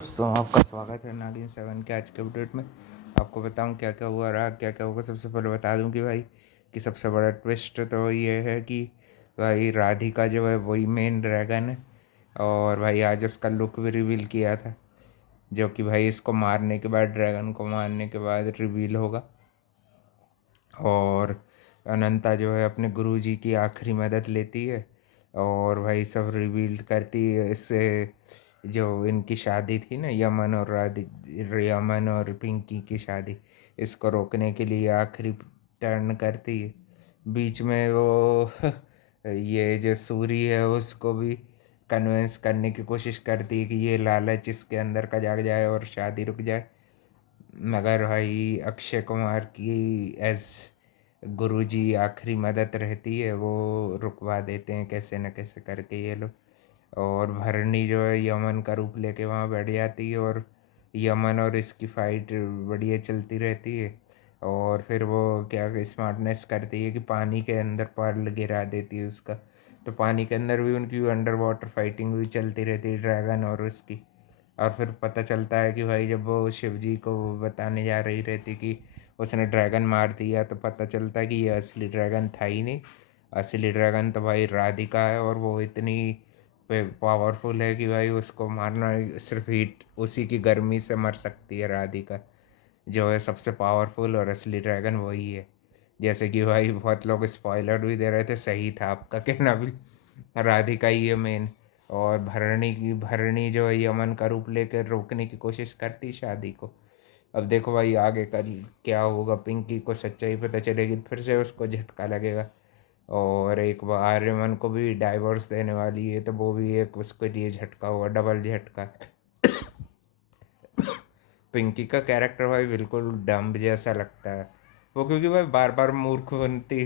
दोस्तों, आपका स्वागत है नागिन 7 के आज के अपडेट में। आपको बताऊं क्या क्या हुआ रहा, क्या क्या होगा। सबसे पहले बता दूं कि भाई कि सबसे बड़ा ट्विस्ट तो ये है कि भाई राधिका जो है वही मेन ड्रैगन है। और भाई आज उसका लुक भी रिवील किया था, जो कि भाई इसको मारने के बाद, ड्रैगन को मारने के बाद रिवील होगा। और अनंता जो है अपने गुरुजी की आखिरी मदद लेती है और भाई सब रिवील करती है। इससे जो इनकी शादी थी ना, यमन और पिंकी की शादी, इसको रोकने के लिए आखिरी टर्न करती है। बीच में वो ये जो सूरी है उसको भी कन्विंस करने की कोशिश करती है कि ये लालच इसके अंदर का जाग जाए और शादी रुक जाए। मगर भाई अक्षय कुमार की एज गुरुजी आखिरी मदद रहती है, वो रुकवा देते हैं कैसे न कैसे करके ये लोग। और भरणी जो है यमन का रूप लेके वहाँ बैठ जाती है और यमन और इसकी फाइट बढ़िया चलती रहती है। और फिर वो क्या स्मार्टनेस करती है कि पानी के अंदर पर्ल गिरा देती है उसका। तो पानी के अंदर भी उनकी अंडर वाटर फाइटिंग भी चलती रहती है, ड्रैगन और उसकी। और फिर पता चलता है कि भाई जब वो शिव जी को बताने जा रही रहती कि उसने ड्रैगन मार दिया, तो पता चलता है कि ये असली ड्रैगन था ही नहीं। असली ड्रैगन तो भाई राधिका है, और वो इतनी पावरफुल है कि भाई उसको मारना, सिर्फ हीट उसी की गर्मी से मर सकती है राधिका। जो है सबसे पावरफुल और असली ड्रैगन वही है। जैसे कि भाई बहुत लोग स्पॉइलर भी दे रहे थे, सही था आपका कहना भी। राधिका ही है मेन। और भरणी जो है यमन का रूप लेकर रोकने की कोशिश करती शादी को। अब देखो भाई आगे कल क्या होगा। पिंकी को सच्चाई पता चलेगी तो फिर से उसको झटका लगेगा। और एक बार आर्यमन को भी डाइवोर्स देने वाली है, तो वो भी एक उसके लिए झटका होगा, डबल झटका। पिंकी का कैरेक्टर भाई बिल्कुल डम्ब जैसा लगता है वो, क्योंकि भाई बार बार मूर्ख बनती,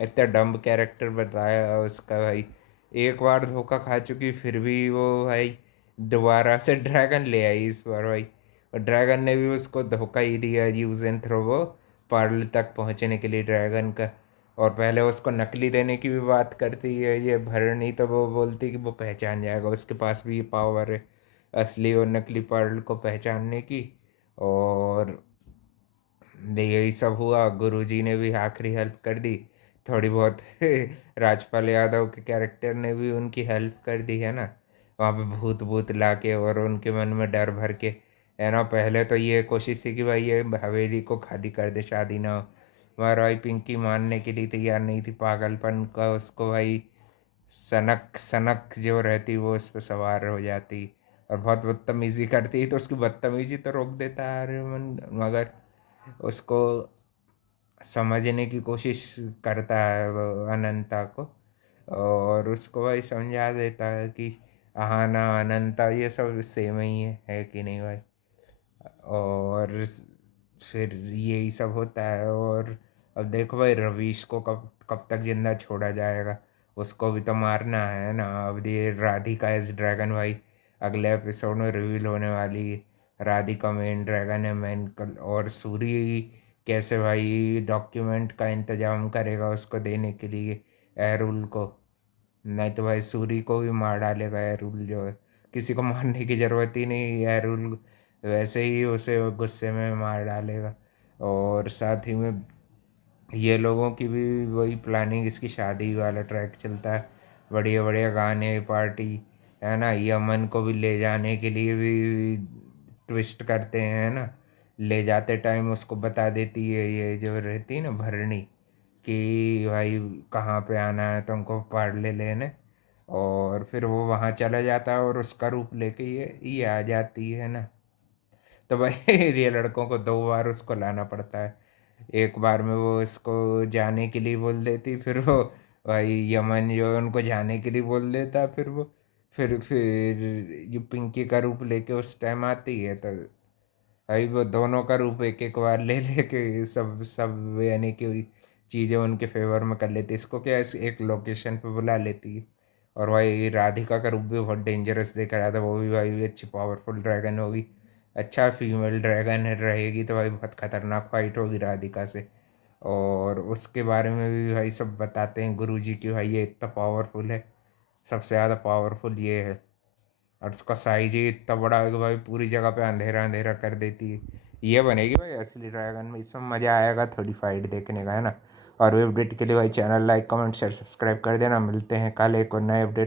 इतना डम्ब कैरेक्टर बताया उसका भाई। एक बार धोखा खा चुकी, फिर भी वो भाई दोबारा से ड्रैगन ले आई इस बार भाई। और ड्रैगन ने भी उसको धोखा ही दिया, यूज एंड थ्रो वो पर्ल तक पहुंचने के लिए ड्रैगन का। और पहले उसको नकली देने की भी बात करती है ये भरणी, तो वो बोलती कि वो पहचान जाएगा, उसके पास भी ये पावर है असली और नकली पर्ल को पहचानने की। और यही सब हुआ, गुरुजी ने भी आखिरी हेल्प कर दी थोड़ी बहुत। राजपाल यादव के कैरेक्टर ने भी उनकी हेल्प कर दी है ना, वहाँ पे भूत भूत ला के और उनके मन में डर भर के, है ना। पहले तो ये कोशिश थी कि भाई ये हवेली को खाली कर दे, शादी ना हो। मगर भाई पिंकी मानने के लिए तैयार नहीं थी, पागलपन का उसको भाई सनक सनक जो रहती वो उस पर सवार हो जाती और बहुत बदतमीजी करती, तो उसकी बदतमीजी तो रोक देता है आर्यमन। मगर उसको समझने की कोशिश करता है वो अनंता को, और उसको भाई समझा देता है कि हाँ ना अनंता ये सब सेम ही है कि नहीं भाई। और फिर यही सब होता है। और अब देखो भाई रवीश को कब कब तक जिंदा छोड़ा जाएगा, उसको भी तो मारना है ना। अब ये राधिका एज ड्रैगन भाई अगले एपिसोड में रिवील होने वाली है। राधिका मेन ड्रैगन है, मेन कल। और सूरी कैसे भाई डॉक्यूमेंट का इंतजाम करेगा उसको देने के लिए एरुल को। नहीं तो भाई सूरी को भी मार डालेगा एरुल जो है। किसी को मारने की ज़रूरत ही नहीं, एरुल वैसे ही उसे गुस्से में मार डालेगा। और साथ ही में ये लोगों की भी वही प्लानिंग, इसकी शादी वाला ट्रैक चलता है, बढ़िया बढ़िया गाने पार्टी, है ना। यमन को भी ले जाने के लिए भी ट्विस्ट करते हैं ना। ले जाते टाइम उसको बता देती है ये जो रहती है ना भरणी, कि भाई कहाँ पे आना है तुमको पार्ले लेने। और फिर वो वहाँ चला जाता है और उसका रूप लेके ये आ जाती है ना। तो भाई ये लड़कों को दो बार उसको लाना पड़ता है। एक बार में वो इसको जाने के लिए बोल देती, फिर वो भाई यमन जो है उनको जाने के लिए बोल देता, फिर वो फिर ये पिंकी का रूप लेके उस टाइम आती है। तो भाई वो दोनों का रूप एक एक बार ले लेके सब सब यानी कि चीज़ें उनके फेवर में कर लेती, इसको क्या एक लोकेशन पे बुला लेती है। और भाई राधिका का रूप भी बहुत डेंजरस देखा रहा था, वो भी भाई भी अच्छी पावरफुल ड्रैगन होगी। अच्छा फीमेल ड्रैगन है रहेगी तो भाई बहुत खतरनाक फाइट होगी राधिका से। और उसके बारे में भी भाई सब बताते हैं गुरुजी की भाई ये इतना पावरफुल है, सबसे ज़्यादा पावरफुल ये है। और उसका साइज ही इतना बड़ा है कि भाई पूरी जगह पे अंधेरा अंधेरा कर देती है। ये बनेगी भाई असली ड्रैगन में, इसमें मज़ा आएगा थोड़ी फाइट देखने का, है ना। और वे अपडेट के लिए भाई channel like comment share subscribe कर देना। मिलते हैं कल एक और नए अपडेट।